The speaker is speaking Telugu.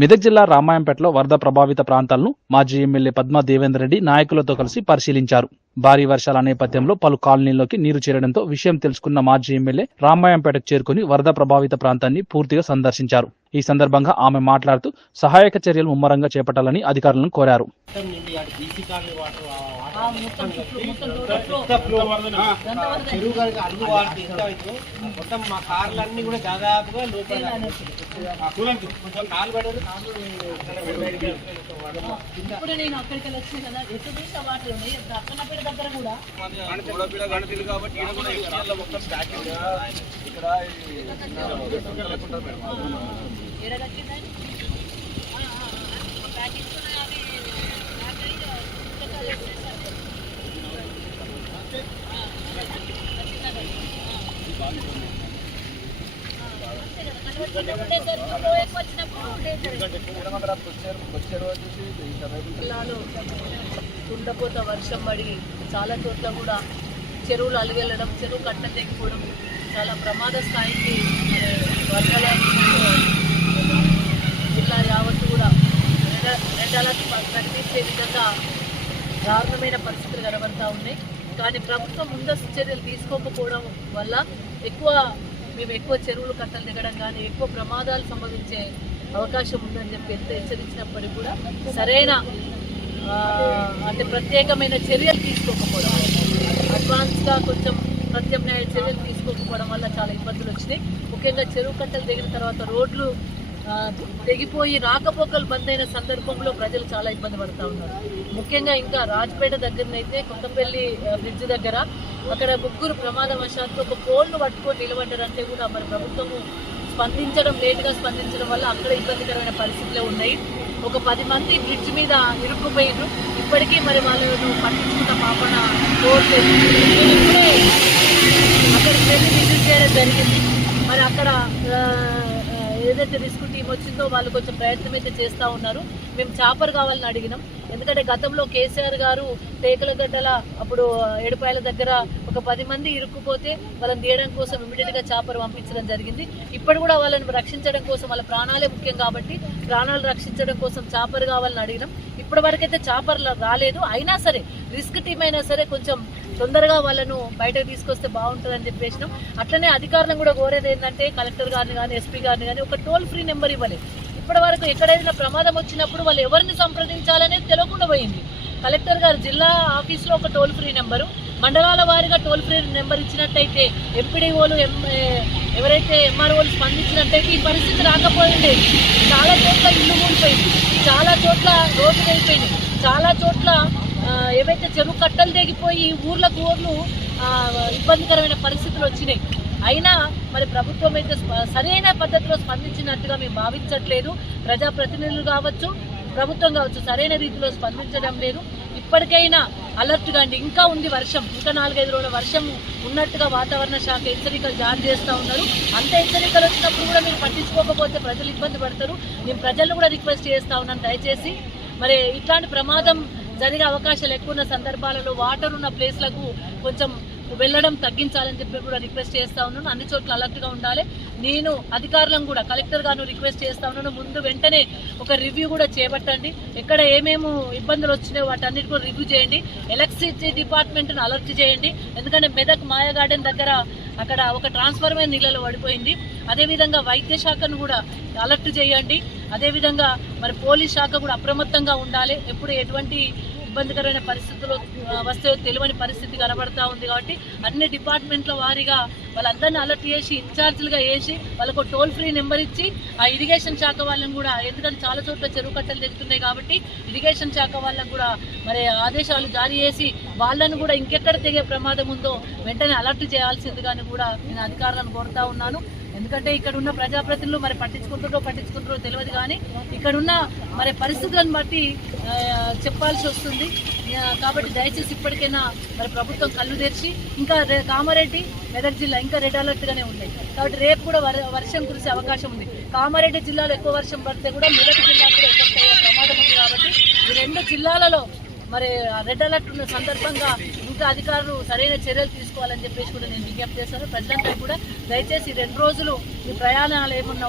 మెదక్ జిల్లా రామాయంపేటలో వరద ప్రభావిత ప్రాంతాలను మాజీ ఎమ్మెల్యే పద్మా దేవేందర్ రెడ్డి నాయకులతో కలిసి పరిశీలించారు. భారీ వర్షాల నేపథ్యంలో పలు కాలనీల్లోకి నీరు చేరడంతో విషయం తెలుసుకున్న మాజీ ఎమ్మెల్యే రామాయంపేటకు చేరుకుని వరద ప్రభావిత ప్రాంతాన్ని పూర్తిగా సందర్శించారు. ఈ సందర్భంగా ఆమె మాట్లాడుతూ సహాయక చర్యలు ముమ్మరంగా చేపట్టాలని అధికారులను కోరారు. మొత్తం చెరువు గారికి అడుగు వారికి ఎంత అవుతుందో మొత్తం మా కార్లన్నీ కూడా దాదాపుగా లోపల కొంచెం కాలు పడదు ఇప్పుడు నేను అక్కడికి వెళ్ళి వచ్చాను కదా ఎటు వాటర్ ఉన్నాయి అక్కనపేట దగ్గర కూడా ఎడ కట్టిందని ఆ, ఒక ప్యాకెట్ ఉన్నాయి, అవి ప్యాకెట్ పుస్తకాలు వేసేసారు. ఆ, చిన్నగా. ఆ. ఆ, అంతే కదా, కనబడుతుంటే ఉండేసరికి ఫ్లో ఎక్కువ వచ్చినప్పుడు డేంజర్ జిల్లాలో కుండపోత వర్షం పడి చాలా చోట్ల కూడా చెరువులు అలిగెళ్ళడం చెరువు కట్ట తెగిపోవడం చాలా ప్రమాద స్థాయికి వర్షాల జిల్లా యావత్తు కూడా రెండాలకి రెడ్ ప్రకటించే విధంగా దారుణమైన పరిస్థితులు కనబడతా ఉన్నాయి. కానీ ప్రభుత్వం ముందస్తు చర్యలు తీసుకోకపోవడం వల్ల ఎక్కువ మేము ఎక్కువ చెరువులు కట్టలు దిగడం కానీ ఎక్కువ ప్రమాదాలు సంభవించే అవకాశం ఉందని చెప్పి ఎంత హెచ్చరించినప్పటికీ కూడా సరైన అంటే ప్రత్యేకమైన చర్యలు తీసుకోకపోవడం అడ్వాన్స్గా కొంచెం ప్రత్యామ్నాయ చర్యలు తీసుకోకపోవడం వల్ల చాలా ఇబ్బందులు వచ్చినాయి. ముఖ్యంగా చెరువు కట్టలు దిగిన తర్వాత రోడ్లు తెగిపోయి రాకపోకలు బంద్ అయిన సందర్భంలో ప్రజలు చాలా ఇబ్బంది పడుతూ ఉన్నారు. ముఖ్యంగా ఇంకా రాజ్పేట దగ్గరనైతే కొత్తపల్లి బ్రిడ్జ్ దగ్గర అక్కడ ముగ్గురు ప్రమాదవశాత్తు ఒక పోల్ను పట్టుకొని నిలబడ్డారంటే కూడా మరి ప్రభుత్వము స్పందించడం లేటుగా స్పందించడం వల్ల అక్కడ ఇబ్బందికరమైన పరిస్థితులే ఉన్నాయి. ఒక పది మంది బ్రిడ్జ్ మీద ఇరుక్కుపోయారు ఇప్పటికీ మరి వాళ్ళను పట్టించుకున్న పాపన కోర్టు అక్కడ అక్కడికి వెళ్ళి విజిట్ చేయడం జరిగింది. ఏదైతే రిస్క్ టీం వచ్చిందో వాళ్ళు కొంచెం ప్రయత్నం అయితే చేస్తూ ఉన్నారు. మేము చాపర్ కావాలని అడిగినాం. ఎందుకంటే గతంలో కేసీఆర్ గారు టేకులగడ్డల అప్పుడు ఏడుపాయల దగ్గర ఒక పది మంది ఇరుక్కుపోతే వాళ్ళని తీయడం కోసం ఇమీడియట్గా చాపర్ పంపించడం జరిగింది. ఇప్పుడు కూడా వాళ్ళని రక్షించడం కోసం వాళ్ళ ప్రాణాలే ముఖ్యం కాబట్టి ప్రాణాలు రక్షించడం కోసం చాపర్ కావాలని అడిగినాం. ఇప్పటి వరకైతే చాపర్లు రాలేదు. అయినా సరే రిస్క్ టీం అయినా సరే కొంచెం తొందరగా వాళ్ళను బయటకు తీసుకొస్తే బాగుంటుందని చెప్పేసినాం. అట్లనే అధికారులను కూడా కోరేది ఏంటంటే కలెక్టర్ గారిని కానీ ఎస్పీ గారిని కానీ ఒక టోల్ ఫ్రీ నెంబర్ ఇవ్వాలి ఇప్పటి వరకు ఎక్కడైనా ప్రమాదం వచ్చినప్పుడు వాళ్ళు ఎవరిని సంప్రదించాలనేది తెలియకుండా పోయింది. కలెక్టర్ గారు జిల్లా ఆఫీస్లో ఒక టోల్ ఫ్రీ నెంబరు మండలాల వారీగా టోల్ ఫ్రీ నెంబర్ ఇచ్చినట్టయితే ఎంపీడీఓలు ఎం ఎవరైతే ఎంఆర్ఓలు స్పందించినట్టయితే ఈ పరిస్థితి రాకపోయిండేది చాలా చోట్ల ఇల్లు కూలిపోయింది చాలా చోట్ల రోడ్లు అయిపోయింది చాలా చోట్ల ఏవైతే చెరువు కట్టలు తెగిపోయి ఊర్లకు ఊర్లు ఇబ్బందికరమైన పరిస్థితులు వచ్చినాయి. అయినా మరి ప్రభుత్వం అయితే సరైన పద్ధతిలో స్పందించినట్టుగా మేము భావించట్లేదు. ప్రజాప్రతినిధులు కావచ్చు ప్రభుత్వం కావచ్చు సరైన రీతిలో స్పందించడం లేదు. ఇప్పటికైనా అలర్ట్ అండి ఇంకా ఉంది వర్షం. ఇంకా నాలుగైదు రోజుల వర్షం ఉన్నట్టుగా వాతావరణ శాఖ హెచ్చరికలు జారీ చేస్తూ ఉన్నారు. అంత హెచ్చరికలు వచ్చినప్పుడు కూడా మీరు పట్టించుకోకపోతే ప్రజలు ఇబ్బంది పడతారు. నేను ప్రజలను కూడా రిక్వెస్ట్ చేస్తా ఉన్నాను. దయచేసి మరి ఇట్లాంటి ప్రమాదం జరిగే అవకాశాలు ఎక్కువ ఉన్న సందర్భాలలో వాటర్ ఉన్న ప్లేస్లకు కొంచెం వెళ్ళడం తగ్గించాలని చెప్పి కూడా రిక్వెస్ట్ చేస్తా ఉన్నాను. అన్ని చోట్ల అలర్ట్గా ఉండాలి. నేను అధికారులను కూడా కలెక్టర్ గారు రిక్వెస్ట్ చేస్తా ఉన్నాను. ముందు వెంటనే ఒక రివ్యూ కూడా చేపట్టండి. ఎక్కడ ఏమేమి ఇబ్బందులు వచ్చినాయో వాటన్నిటి కూడా రివ్యూ చేయండి. ఎలక్ట్రిసిటీ డిపార్ట్మెంట్ను అలర్ట్ చేయండి. ఎందుకంటే మెదక్ మాయా గార్డెన్ దగ్గర అక్కడ ఒక ట్రాన్స్ఫార్మర్ నీళ్ళలో పడిపోయింది. అదేవిధంగా వైద్య శాఖను కూడా అలర్ట్ చేయండి. అదేవిధంగా మరి పోలీస్ శాఖ కూడా అప్రమత్తంగా ఉండాలి. ఎప్పుడు ఎటువంటి ఇబ్బందికరమైన పరిస్థితులు వస్తే తెలియని పరిస్థితి కనబడతా ఉంది కాబట్టి అన్ని డిపార్ట్మెంట్ల వారీగా వాళ్ళందరినీ అలర్ట్ చేసి ఇన్ఛార్జీలుగా వేసి వాళ్ళకు టోల్ ఫ్రీ నెంబర్ ఇచ్చి ఆ ఇరిగేషన్ శాఖ వాళ్ళని కూడా ఎందుకంటే చాలా చోట్ల చెరువు కట్టలు తెగుతున్నాయి కాబట్టి ఇరిగేషన్ శాఖ వాళ్ళకు కూడా మరి ఆదేశాలు జారీ చేసి వాళ్ళను కూడా ఇంకెక్కడ తెగే ప్రమాదం ఉందో వెంటనే అలర్ట్ చేయాల్సిందిగాని కూడా నేను అధికారులను కోరుతా ఉన్నాను. ఎందుకంటే ఇక్కడ ఉన్న ప్రజాప్రతినిధులు మరి పట్టించుకుంటారో పట్టించుకుంటారో తెలియదు కానీ ఇక్కడ ఉన్న మరి పరిస్థితులను బట్టి చెప్పాల్సి వస్తుంది. కాబట్టి దయచేసి ఇప్పటికైనా మరి ప్రభుత్వం కళ్ళు తెరిచి ఇంకా కామారెడ్డి మెదక్ జిల్లా ఇంకా రెడ్ అలర్ట్గానే ఉన్నాయి. కాబట్టి రేపు కూడా వర్షం కురిసే అవకాశం ఉంది. కామారెడ్డి జిల్లాలో ఎక్కువ వర్షం పడితే కూడా మెదక్ జిల్లా కూడా ఎఫెక్ట్ అయ్యే ప్రమాదం ఉంది కాబట్టి ఈ రెండు జిల్లాలలో మరి రెడ్ అలర్ట్ ఉన్న సందర్భంగా ఇంకా అధికారులు సరైన చర్యలు తీసుకోవాలని చెప్పేసి కూడా నేను విజ్ఞప్తి చేస్తాను ప్రజలందరూ కూడా దయచేసి రెండు రోజులు ఈ ప్రయాణాలు ఏమన్నా